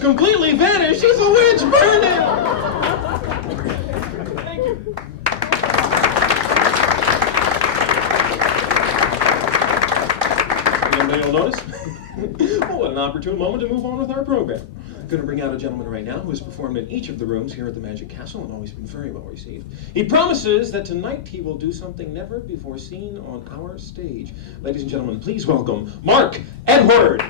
Completely vanished. She's a witch. Burn it. Thank you. Anybody will notice? Oh, what an opportune moment to move on with our program. I'm going to bring out a gentleman right now who has performed in each of the rooms here at the Magic Castle and always been very well received. He promises that tonight he will do something never before seen on our stage. Ladies and gentlemen, please welcome Mark Edward.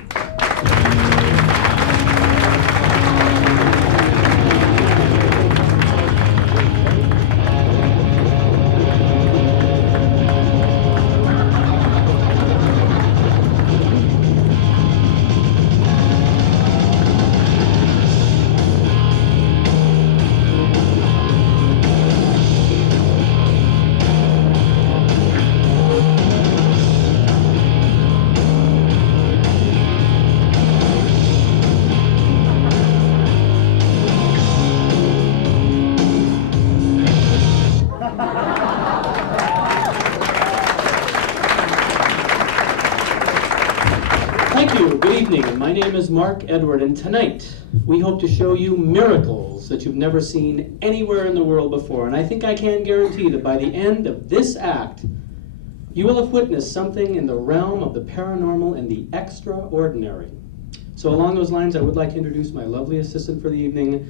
Good evening, my name is Mark Edward, and tonight we hope to show you miracles that you've never seen anywhere in the world before. And I think I can guarantee that by the end of this act, you will have witnessed something in the realm of the paranormal and the extraordinary. So along those lines, I would like to introduce my lovely assistant for the evening.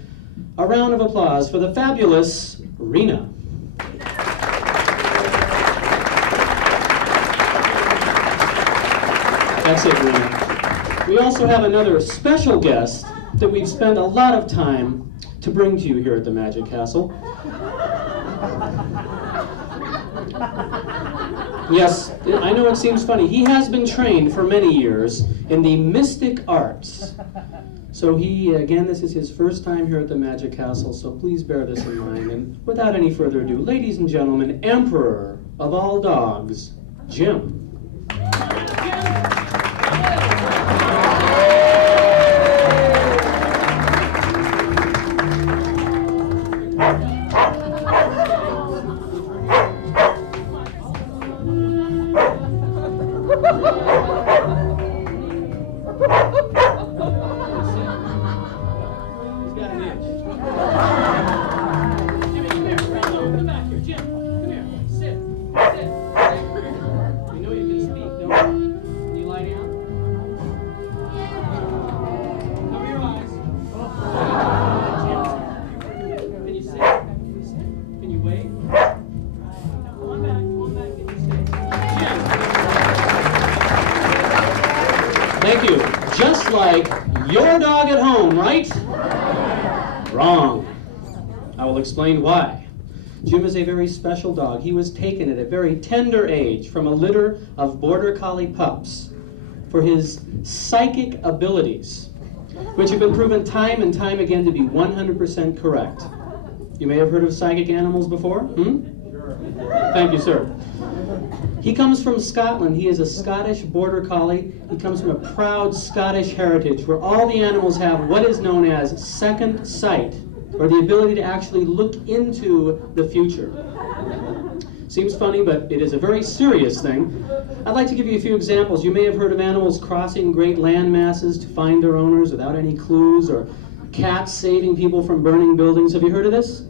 A round of applause for the fabulous Rena. That's it, Rena. We also have another special guest that we've spent a lot of time to bring to you here at the Magic Castle. Yes, I know it seems funny. He has been trained for many years in the mystic arts. So again, this is his first time here at the Magic Castle, so please bear this in mind. And without any further ado, ladies and gentlemen, Emperor of all dogs, Jim. Thank you. Just like your dog at home, right? Wrong. I will explain why. Jim is a very special dog. He was taken at a very tender age from a litter of border collie pups for his psychic abilities, which have been proven time and time again to be 100% correct. You may have heard of psychic animals before? Sure. Thank you, sir. He comes from Scotland. He is a Scottish border collie. He comes from a proud Scottish heritage where all the animals have what is known as second sight, or the ability to actually look into the future. Seems funny, but it is a very serious thing. I'd like to give you a few examples. You may have heard of animals crossing great land masses to find their owners without any clues, or cats saving people from burning buildings. Have you heard of this?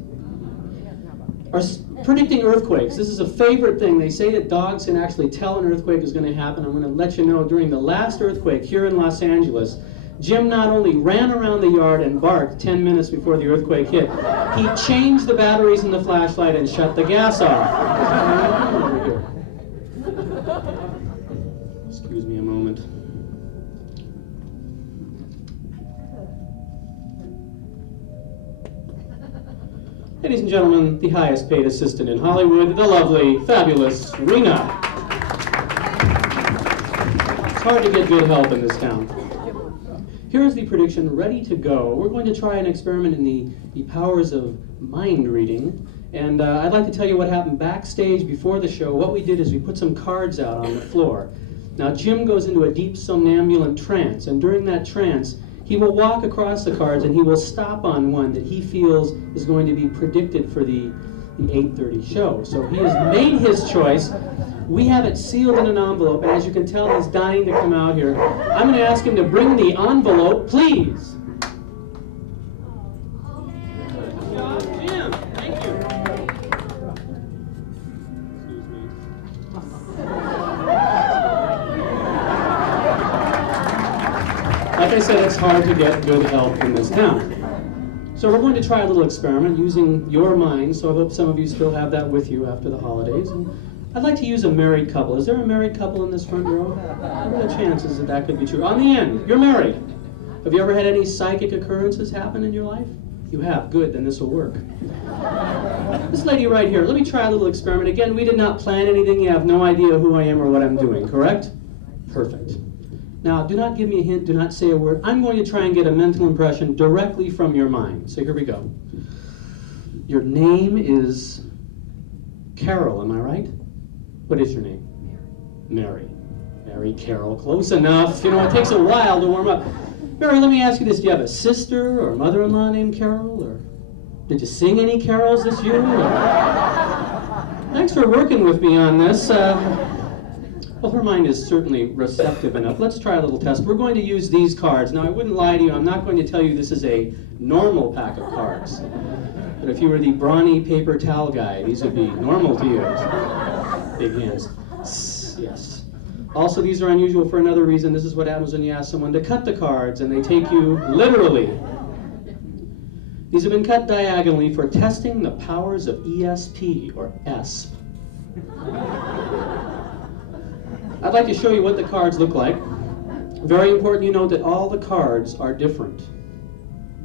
Or predicting earthquakes. This is a favorite thing. They say that dogs can actually tell an earthquake is going to happen. I'm going to let you know during the last earthquake here in Los Angeles, Jim not only ran around the yard and barked 10 minutes before the earthquake hit, he changed the batteries in the flashlight and shut the gas off. Over here. Excuse me a moment. Ladies and gentlemen, the highest paid assistant in Hollywood, the lovely, fabulous Rena. It's hard to get good help in this town. Here is the prediction ready to go. We're going to try an experiment in the powers of mind reading. And I'd like to tell you what happened backstage before the show. What we did is we put some cards out on the floor. Now Jim goes into a deep somnambulant trance, and during that trance, he will walk across the cards and he will stop on one that he feels is going to be predicted for the 8:30 show. So he has made his choice. We have it sealed in an envelope, and as you can tell, he's dying to come out here. I'm going to ask him to bring the envelope, please. Good job, Jim. Thank you. Excuse me. Like I said, it's hard to get good help in this town. So we're going to try a little experiment using your mind, so I hope some of you still have that with you after the holidays. And I'd like to use a married couple. Is there a married couple in this front row? What are the chances that that could be true? On the end, you're married. Have you ever had any psychic occurrences happen in your life? You have. Good, then this will work. This lady right here, let me try a little experiment. Again, we did not plan anything. You have no idea who I am or what I'm doing, correct? Perfect. Now, do not give me a hint. Do not say a word. I'm going to try and get a mental impression directly from your mind. So here we go. Your name is Carol, am I right? What is your name? Mary. Mary Carol. Close enough. You know, it takes a while to warm up. Mary, let me ask you this. Do you have a sister or mother-in-law named Carol? Or did you sing any carols this year? Thanks for working with me on this. Well, her mind is certainly receptive enough. Let's try a little test. We're going to use these cards. Now, I wouldn't lie to you. I'm not going to tell you this is a normal pack of cards. But if you were the brawny paper towel guy, these would be normal to use. Big hands. Yes. Also, these are unusual for another reason. This is what happens when you ask someone to cut the cards, and they take you literally. These have been cut diagonally for testing the powers of ESP, or ESP. I'd like to show you what the cards look like. Very important you note that all the cards are different.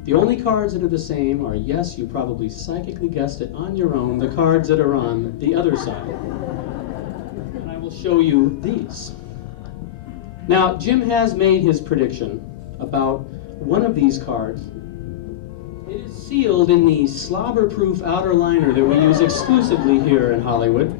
The only cards that are the same are, yes, you probably psychically guessed it on your own, the cards that are on the other side. And I will show you these. Now, Jim has made his prediction about one of these cards. It is sealed in the slobber-proof outer liner that we use exclusively here in Hollywood.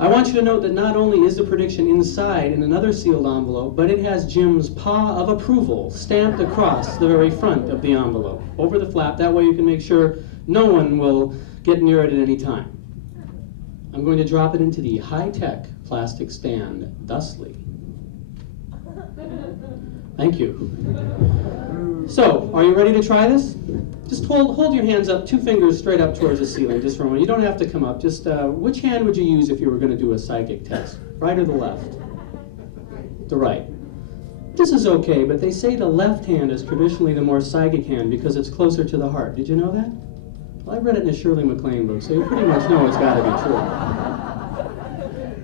I want you to note that not only is the prediction inside in another sealed envelope, but it has Jim's paw of approval stamped across the very front of the envelope, over the flap. That way you can make sure no one will get near it at any time. I'm going to drop it into the high-tech plastic stand thusly. Thank you. So, are you ready to try this? Just hold your hands up, 2 fingers straight up towards the ceiling, just for a moment. You don't have to come up. Just, which hand would you use if you were going to do a psychic test? Right or the left? The right. This is okay, but they say the left hand is traditionally the more psychic hand because it's closer to the heart. Did you know that? Well, I read it in a Shirley MacLaine book, so you pretty much know it's got to be true.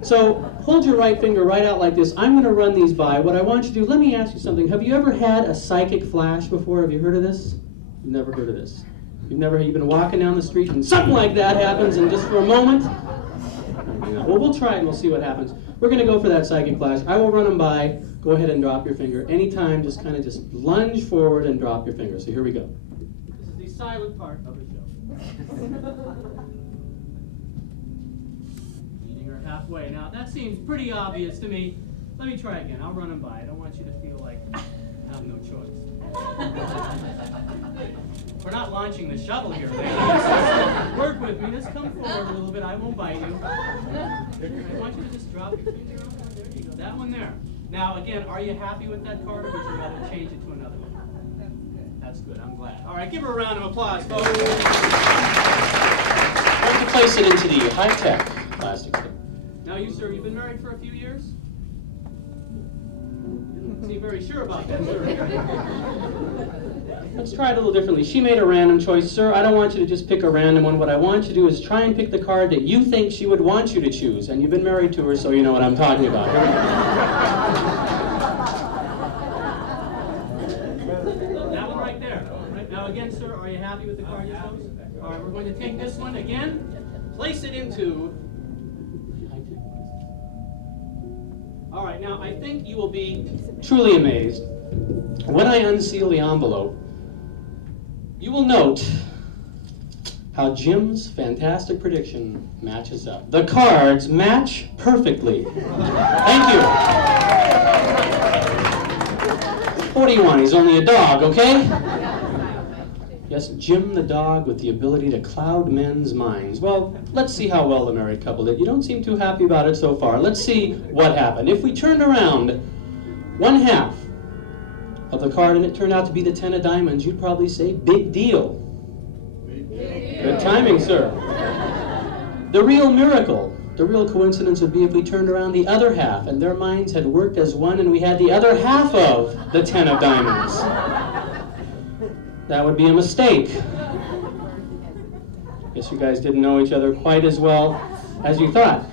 So, hold your right finger right out like this. I'm going to run these by. What I want you to do, let me ask you something. Have you ever had a psychic flash before? Have you heard of this? You've never heard of this. You've been walking down the street and something like that happens and just for a moment? Well, we'll try it and we'll see what happens. We're going to go for that psychic flash. I will run them by. Go ahead and drop your finger. Anytime, just kind of just lunge forward and drop your finger. So here we go. This is the silent part of the show. Meeting her halfway. Now, that seems pretty obvious to me. Let me try again. I'll run them by. I don't want you to feel like I have no choice. We're not launching the shuttle here, ladies. Work with me. Just come forward a little bit. I won't bite you. I want you to just drop your finger on there. There you go. That one there. Now, again, are you happy with that card, or would you rather change it to another one? That's good. I'm glad. All right, give her a round of applause, folks. going to place it into the high-tech plastic stick. Now you, sir, you've been married for a few years? You don't seem very sure about that, sir. Let's try it a little differently. She made a random choice. Sir, I don't want you to just pick a random one. What I want you to do is try and pick the card that you think she would want you to choose. And you've been married to her, so you know what I'm talking about. Here we go. That one right there. Right. Now again, sir, are you happy with the card you chose? All right, we're going to take this one again, place it into... All right, now I think you will be truly amazed when I unseal the envelope. You will note how Jim's fantastic prediction matches up. The cards match perfectly. Thank you. What do you want? He's only a dog, okay? Yes, Jim the dog with the ability to cloud men's minds. Well, let's see how well the married couple did. You don't seem too happy about it so far. Let's see what happened. If we turned around one half of the card and it turned out to be the 10 of diamonds, you'd probably say, big deal. Big deal. Good timing, sir. The real miracle, the real coincidence would be if we turned around the other half and their minds had worked as one and we had the other half of the 10 of diamonds. That would be a mistake. Guess you guys didn't know each other quite as well as you thought.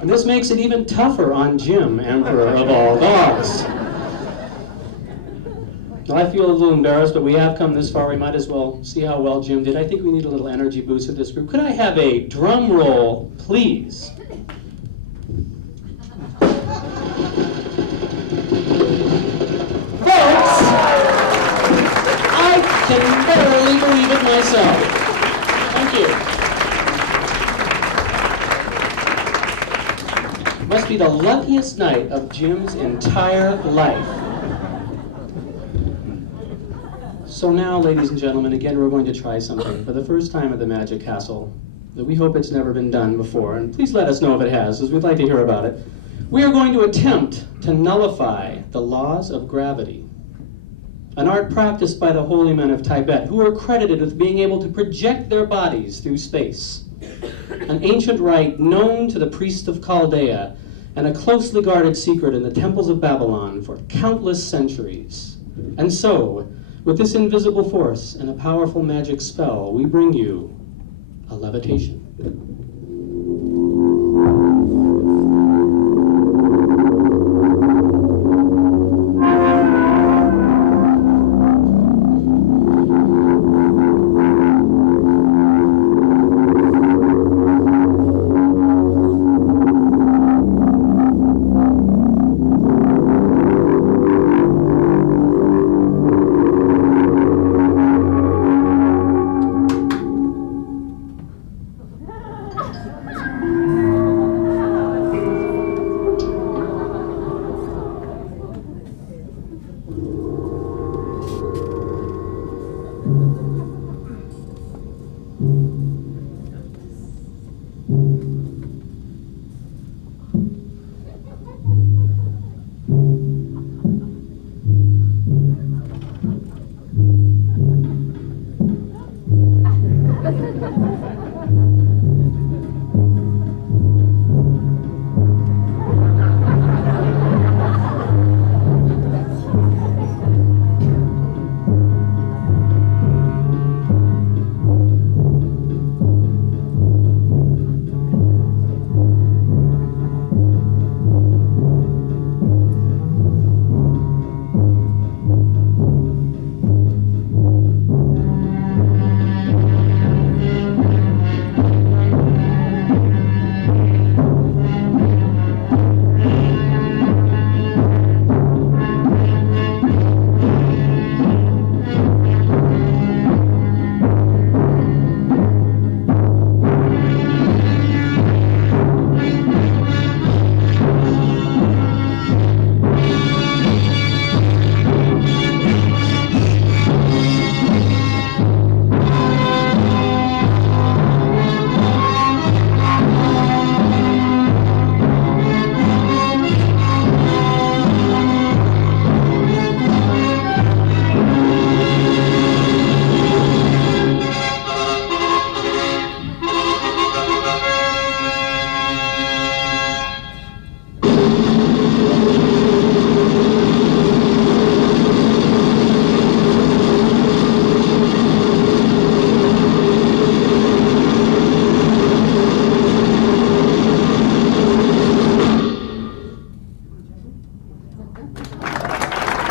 And this makes it even tougher on Jim, Emperor of all dogs. Well, I feel a little embarrassed, but we have come this far. We might as well see how well Jim did. I think we need a little energy boost with this group. Could I have a drum roll, please? Folks, I can barely believe it myself. Thank you. Must be the luckiest night of Jim's entire life. So now, ladies and gentlemen, again, we're going to try something for the first time at the Magic Castle that we hope it's never been done before. And please let us know if it has, as we'd like to hear about it. We are going to attempt to nullify the laws of gravity, an art practiced by the holy men of Tibet, who are credited with being able to project their bodies through space, an ancient rite known to the priests of Chaldea and a closely guarded secret in the temples of Babylon for countless centuries. And so, with this invisible force and a powerful magic spell, we bring you a levitation.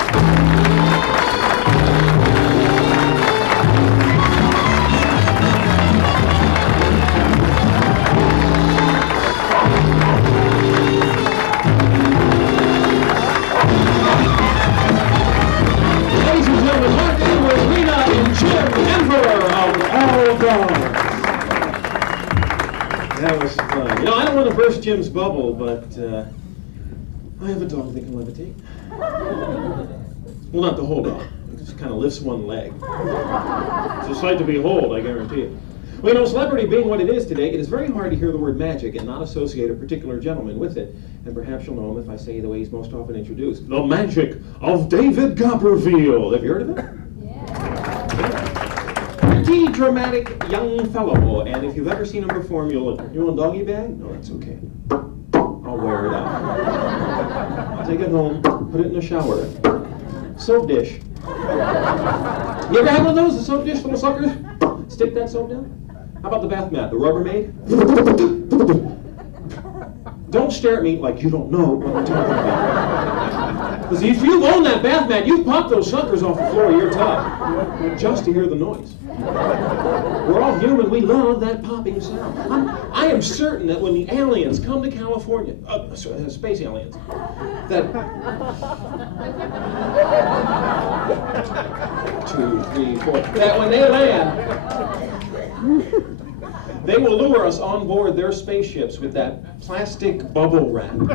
Ladies and gentlemen, locked in with Rena and Jim, Emperor of all dogs. That was fun. You know, I don't want to burst Jim's bubble, but I have a dog that can levitate. Well, not the whole dog. It just kind of lifts one leg. It's a sight to behold, I guarantee it. Well, you know, celebrity being what it is today, it is very hard to hear the word magic and not associate a particular gentleman with it. And perhaps you'll know him if I say the way he's most often introduced. The magic of David Copperfield. Have you heard of him? Yeah. Pretty dramatic young fellow. And if you've ever seen him perform, you want a doggy bag? No, that's okay. I'll wear it out. Take it home, put it in the shower. Soap dish. You ever had one of those, the soap dish full of suckers? Stick that soap down. How about the bath mat, the Rubbermaid? Don't stare at me like you don't know what I'm talking about. Because if you own that bath mat, you've popped those suckers off the floor of your tub just to hear the noise. We're all human. We love that popping sound. I am certain that when the aliens come to California, space aliens, that 2, 3, 4, that when they land, they will lure us on board their spaceships with that plastic bubble wrap. They'll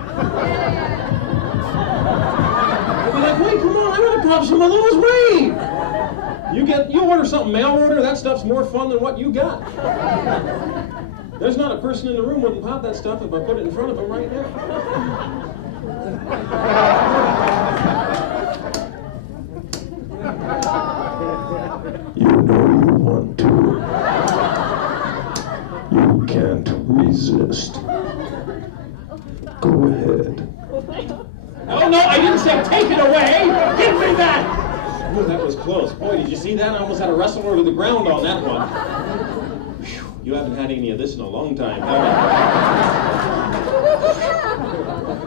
be like, wait, come on, I want to pop some of those, wait! You order something mail order, that stuff's more fun than what you got. There's not a person in the room wouldn't pop that stuff if I put it in front of them right now. You know you want to. You can't resist. Go ahead. Oh no, I didn't say take it away! Give me that! Oh, that was close. Boy, did you see that? I almost had to wrestle her to the ground on that one. Whew, you haven't had any of this in a long time, have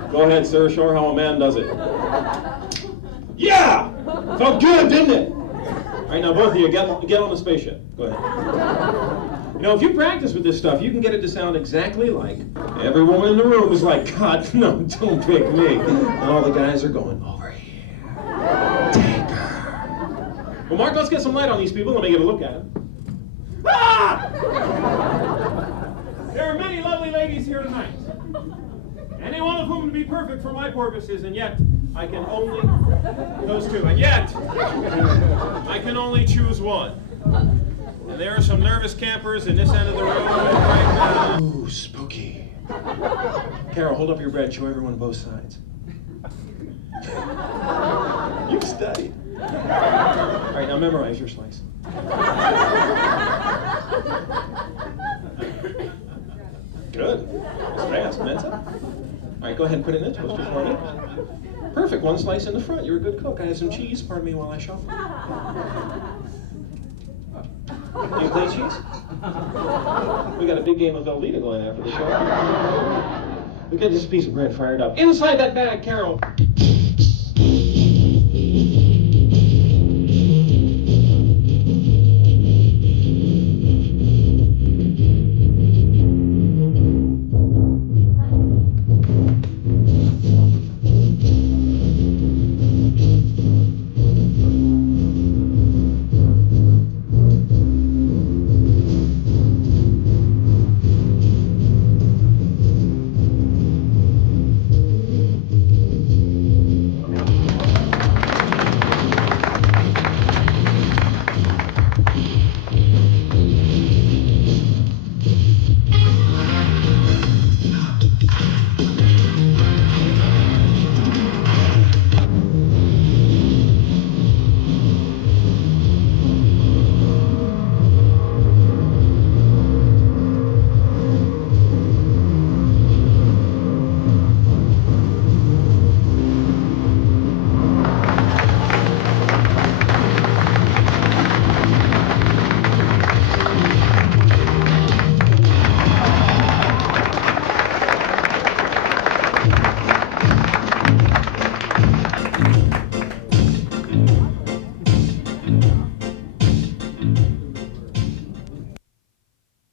you? Go ahead, sir. Show her how a man does it. Yeah! Felt good, didn't it? All right, now both of you, get on the spaceship. Go ahead. You know, if you practice with this stuff, you can get it to sound exactly like every woman in the room is like, God, no, don't pick me. And all the guys are going, over here. Take her. Well, Mark, let's get some light on these people. Let me get a look at them. Ah! There are many lovely ladies here tonight. Any one of whom would be perfect for my purposes, and yet I can only, those two, and yet I can only choose one. And there are some nervous campers in this end of the room right now. Ooh, spooky. Carol, hold up your bread. Show everyone both sides. You've studied. All right, now memorize your slice. Good. That's fast, Mensa. All right, go ahead and put it in the toaster for me. Perfect. One slice in the front. You're a good cook. I have some cheese. Pardon me while I shuffle. You play cheese? We got a big game of Velveeta going after the show. We got this piece of bread fired up. Inside that bag, Carol.